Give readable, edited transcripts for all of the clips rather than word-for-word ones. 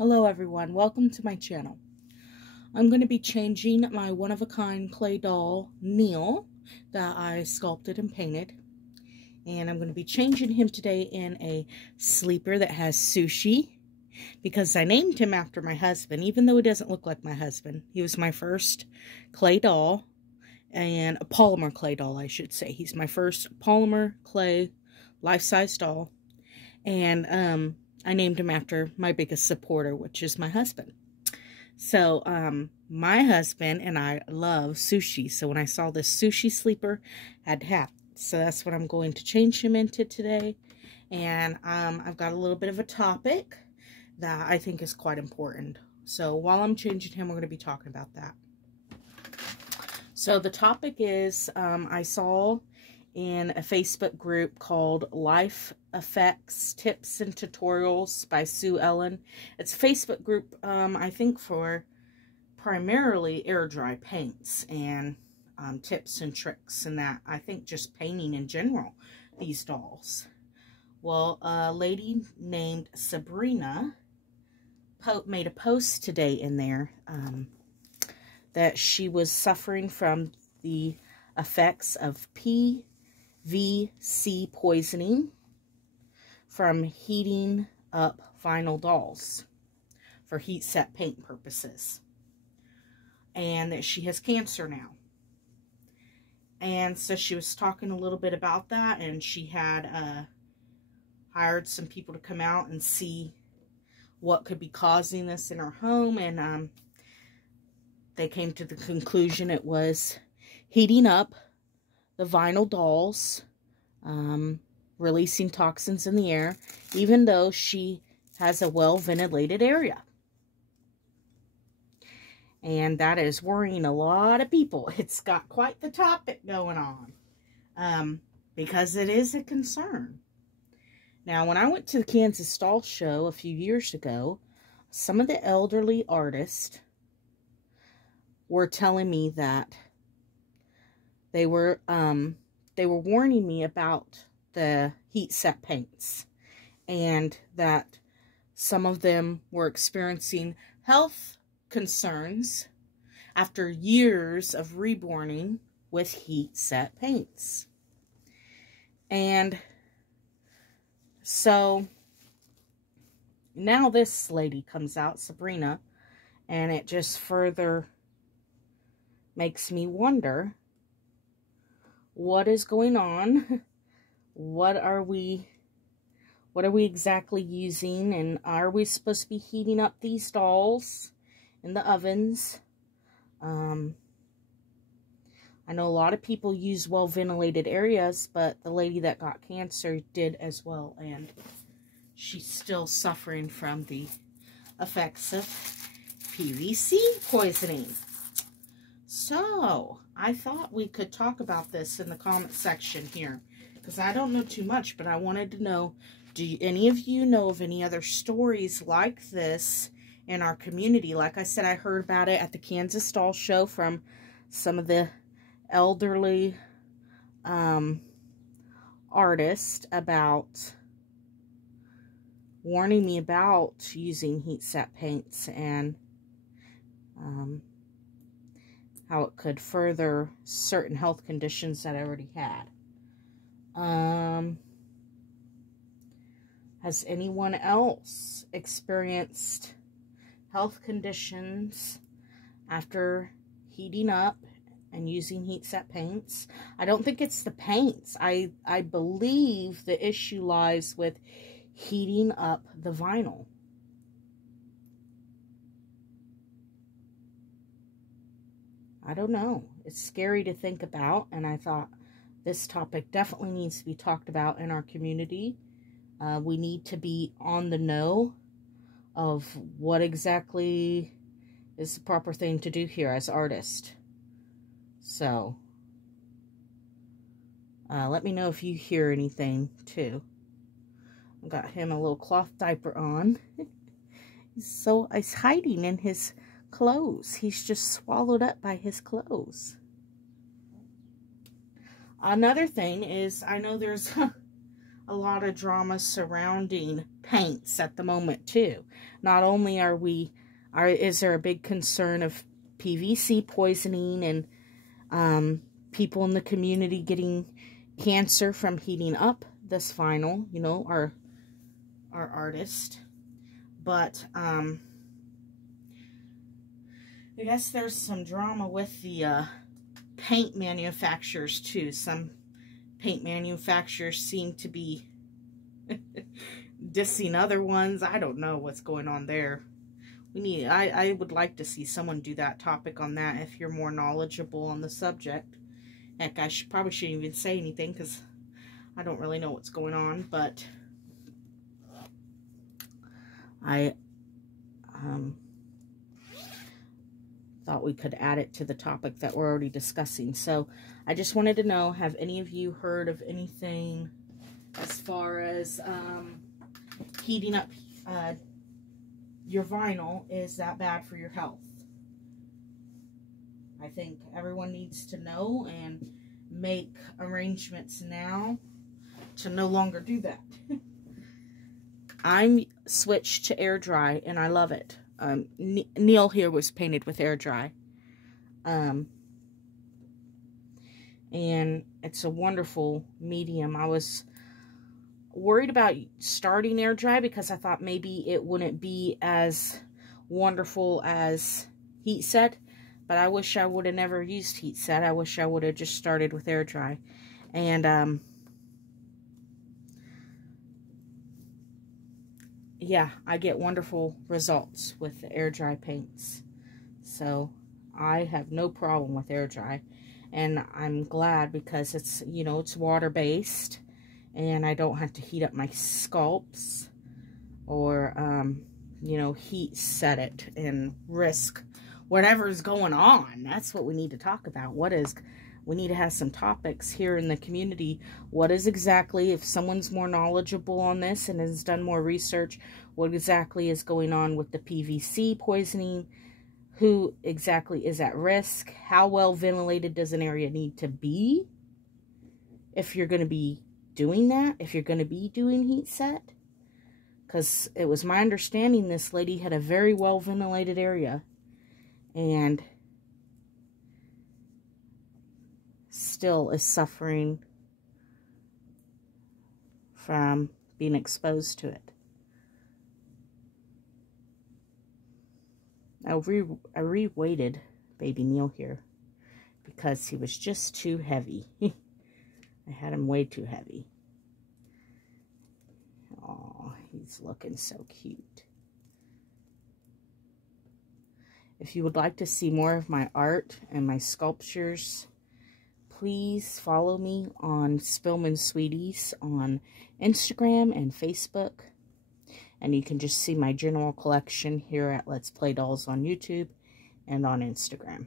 Hello everyone, welcome to my channel. I'm going to be changing my one-of-a-kind clay doll, Neil, that I sculpted and painted. And I'm going to be changing him today in a sleeper that has sushi, because I named him after my husband, even though he doesn't look like my husband. He was my first clay doll, and a polymer clay doll, I should say. He's my first polymer clay life-size doll. And I named him after my biggest supporter, which is my husband. So, my husband and I love sushi. So when I saw this sushi sleeper, I had to have it. So that's what I'm going to change him into today. And I've got a little bit of a topic that I think is quite important. So while I'm changing him, we're going to be talking about that. So the topic is, I saw in a Facebook group called Life Effects Tips and Tutorials by Sue Ellen. It's a Facebook group, I think, for primarily air dry paints and tips and tricks and that. I think just painting in general, these dolls. Well, a lady named Sabrina made a post today in there that she was suffering from the effects of PVC poisoning from heating up vinyl dolls for heat set paint purposes, and that she has cancer now. And so she was talking a little bit about that, and she had hired some people to come out and see what could be causing this in her home, and they came to the conclusion it was heating up the vinyl dolls, releasing toxins in the air, even though she has a well-ventilated area. And that is worrying a lot of people. It's got quite the topic going on, because it is a concern. Now, when I went to the Kansas Doll Show a few years ago, some of the elderly artists were telling me that they were warning me about the heat set paints, and that some of them were experiencing health concerns after years of reborning with heat set paints. And so now this lady comes out, Sabrina, and it just further makes me wonder, what is going on? What are we exactly using? And are we supposed to be heating up these dolls in the ovens? I know a lot of people use well-ventilated areas, but the lady that got cancer did as well, and she's still suffering from the effects of PVC poisoning. So, I thought we could talk about this in the comment section here, because I don't know too much, but I wanted to know, do any of you know of any other stories like this in our community? Like I said, I heard about it at the Kansas Doll Show from some of the elderly artists about warning me about using heat set paints, and how it could further certain health conditions that I already had. Has anyone else experienced health conditions after heating up and using heat set paints? I don't think it's the paints. I believe the issue lies with heating up the vinyl. I don't know. It's scary to think about, and I thought this topic definitely needs to be talked about in our community. We need to be on the know of what exactly is the proper thing to do here as artists. So, let me know if you hear anything, too. I've got him a little cloth diaper on. He's hiding in his clothes. He's just swallowed up by his clothes. Another thing is, I know there's a lot of drama surrounding paints at the moment too. Not only is there a big concern of PVC poisoning and people in the community getting cancer from heating up this vinyl, you know, our artist, but I guess there's some drama with the paint manufacturers too. Some paint manufacturers seem to be dissing other ones. I don't know what's going on there. I would like to see someone do that topic on that if you're more knowledgeable on the subject. Heck, I probably shouldn't even say anything because I don't really know what's going on, but I thought we could add it to the topic that we're already discussing. So I just wanted to know, have any of you heard of anything as far as heating up your vinyl? Is that bad for your health? I think everyone needs to know and make arrangements now to no longer do that. I'm switched to air dry and I love it. Neil here was painted with air dry. And it's a wonderful medium. I was worried about starting air dry because I thought maybe it wouldn't be as wonderful as heat set. But I wish I would have never used heat set. I wish I would have just started with air dry. And yeah, I get wonderful results with the air dry paints. So I have no problem with air dry. And I'm glad because it's, you know, it's water based. And I don't have to heat up my sculpts or, you know, heat set it and risk whatever's going on. That's what we need to talk about. We need to have some topics here in the community. What is exactly, if someone's more knowledgeable on this and has done more research, what exactly is going on with the PVC poisoning? Who exactly is at risk? How well ventilated does an area need to be if you're going to be doing that? If you're going to be doing heat set? Because it was my understanding this lady had a very well ventilated area. And still is suffering from being exposed to it. I re-weighted baby Neil here because he was just too heavy. I had him way too heavy. Oh, he's looking so cute. If you would like to see more of my art and my sculptures, please follow me on Spillman Sweeties on Instagram and Facebook. And you can just see my general collection here at Let's Play Dolls on YouTube and on Instagram.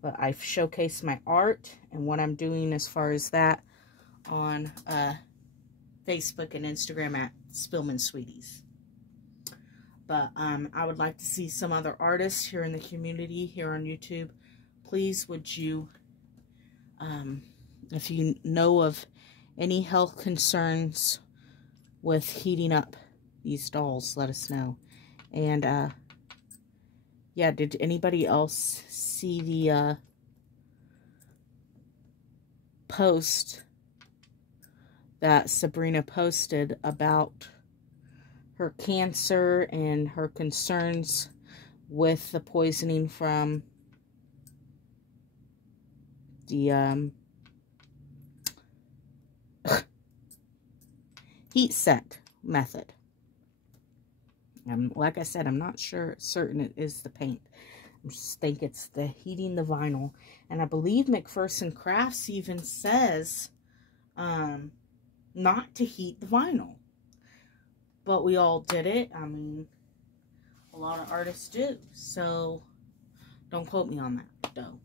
But I've showcased my art and what I'm doing as far as that on Facebook and Instagram at Spillman Sweeties. But I would like to see some other artists here in the community, here on YouTube. Please, would you, if you know of any health concerns with heating up these dolls, let us know. And, yeah, did anybody else see the post that Sabrina posted about her cancer and her concerns with the poisoning from the heat set method? Like I said, I'm not certain it is the paint. I just think it's the heating the vinyl. And I believe McPherson Crafts even says not to heat the vinyl. But we all did it. I mean, a lot of artists do. So, don't quote me on that, though.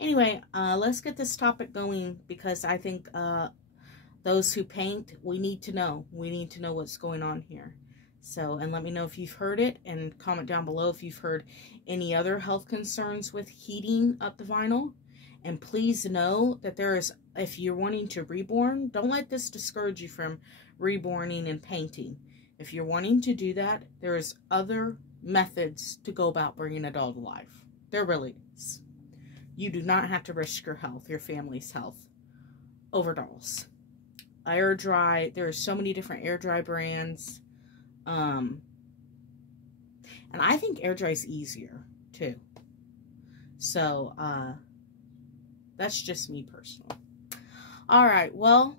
Anyway, let's get this topic going because I think those who paint, we need to know. We need to know what's going on here. So, and let me know if you've heard it, and comment down below if you've heard any other health concerns with heating up the vinyl. And please know that there is, if you're wanting to reborn, don't let this discourage you from reborning and painting. If you're wanting to do that, there's other methods to go about bringing a doll to life. There really is. You do not have to risk your health, your family's health, over dolls. Air dry, there are so many different air dry brands. And I think air dry is easier too. So, that's just me personally. Alright, well,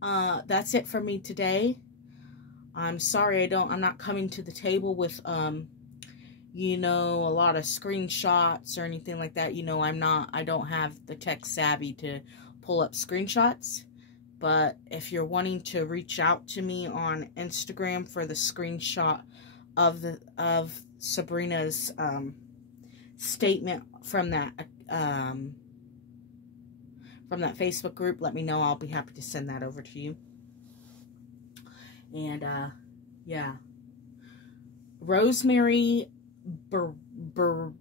that's it for me today. I'm sorry I'm not coming to the table with, you know, a lot of screenshots or anything like that. You know, I don't have the tech savvy to pull up screenshots. But if you're wanting to reach out to me on Instagram for the screenshot of Sabrina's statement from that Facebook group, let me know. I'll be happy to send that over to you. And yeah, Rosemary Berto,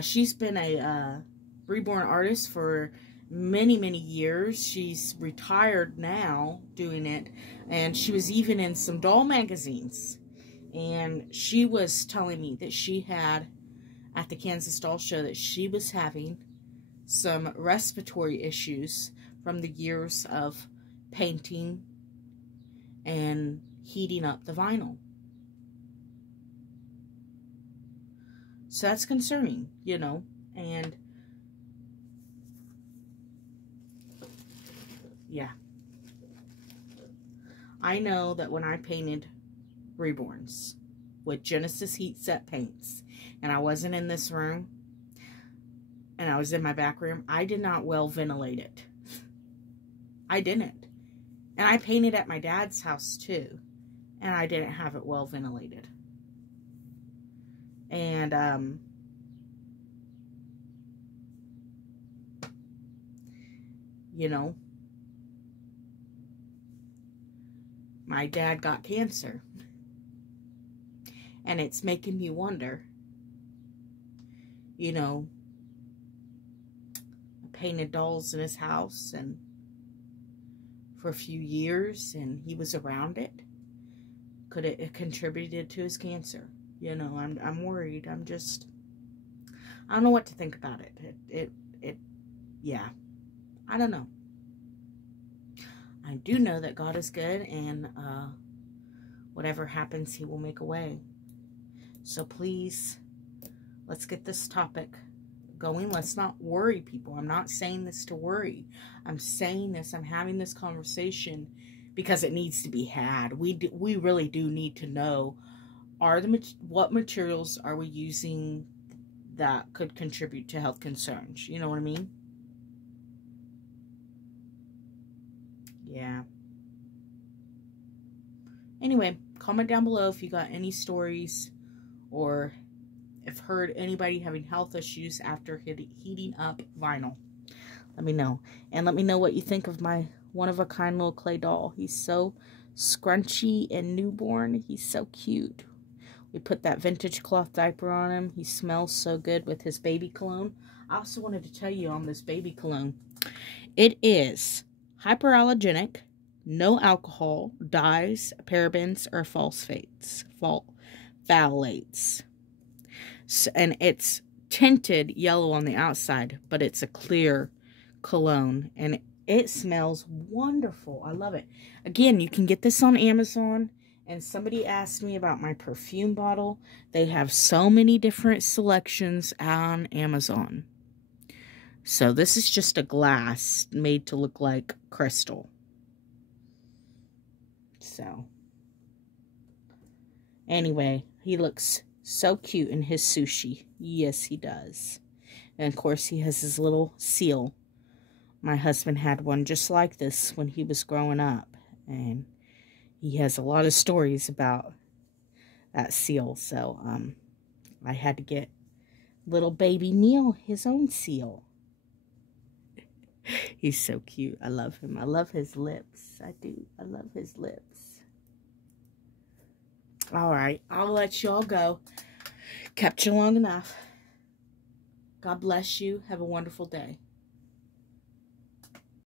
she's been a reborn artist for many years. She's retired now doing it, and she was even in some doll magazines. And she was telling me that she had, at the Kansas Doll Show, that she was having some respiratory issues from the years of painting and heating up the vinyl. So that's concerning, you know. And yeah, I know that when I painted Reborns with Genesis heat set paints, and I wasn't in this room, and I was in my back room, I did not well ventilate it. I didn't. And I painted at my dad's house too, and I didn't have it well ventilated. And you know, my dad got cancer, and it's making me wonder, you know, I painted dolls in his house and for a few years, and he was around it. Could it have contributed to his cancer? You know, I'm worried. I don't know what to think about it. Yeah, I don't know. I do know that God is good, and whatever happens, he will make a way. So please, let's get this topic going. Let's not worry people. I'm not saying this to worry. I'm saying this, I'm having this conversation because it needs to be had. We really do need to know, what materials are we using that could contribute to health concerns? You know what I mean? Yeah. Anyway, comment down below if you got any stories, or if heard anybody having health issues after heating up vinyl. Let me know. And let me know what you think of my one-of-a-kind little clay doll. He's so scrunchy and newborn. He's so cute. We put that vintage cloth diaper on him. He smells so good with his baby cologne. I also wanted to tell you on this baby cologne, it is hyperallergenic, no alcohol, dyes, parabens, or phthalates. So, and it's tinted yellow on the outside, but it's a clear cologne, and it smells wonderful. I love it. Again, you can get this on Amazon. And somebody asked me about my perfume bottle. They have so many different selections on Amazon. So this is just a glass made to look like crystal. So anyway, he looks so cute in his sushi. Yes, he does. And of course, he has his little seal. My husband had one just like this when he was growing up. And he has a lot of stories about that seal. So, I had to get little baby Neil his own seal. He's so cute. I love him. I love his lips. I do. I love his lips. Alright, I'll let you all go. Kept you long enough. God bless you. Have a wonderful day.